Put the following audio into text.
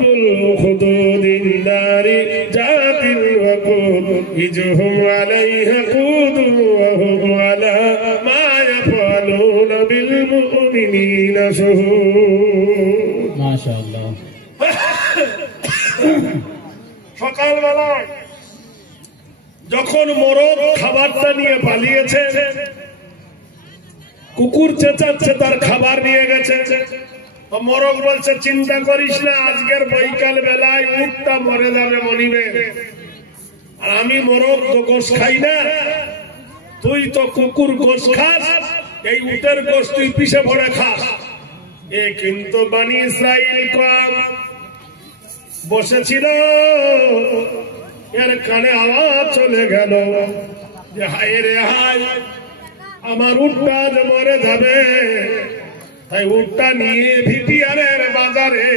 কুরবুল খুদুদিন নারি জাতিল ওয়াকুদ ইজহুম আলাইহা কুদু ওয়া হুম আলা মা ইয়াফআলুনা বিল মুমিনিনা শুহুদ। মাশাআল্লাহ। সকালবেলায় যখন মোরগ খাবারটা নিয়ে পালিয়েছে, কুকুর চেঁচাচ্ছে তার খাবার নিয়ে গেছে, মোরগ বলছে চিন্তা করিস না, আজকের বৈকাল বেলায় উটটা মরে যাবে মনিবে, আর আমি মোরগ তো গোশ খাই না, তুই তো কুকুর গোশ খাস, এই উটের গোশ তুই পিছে পড়ে খাস। এ কিন্তু বনি ইসরাইল কম বসেছিল, এর কানে আওয়াজ চলে গেল যে হায় রে হায়, আমার উটটা যে মরে যাবে। তাই উটটা নিয়ে ভিটিয়ারের বাজারে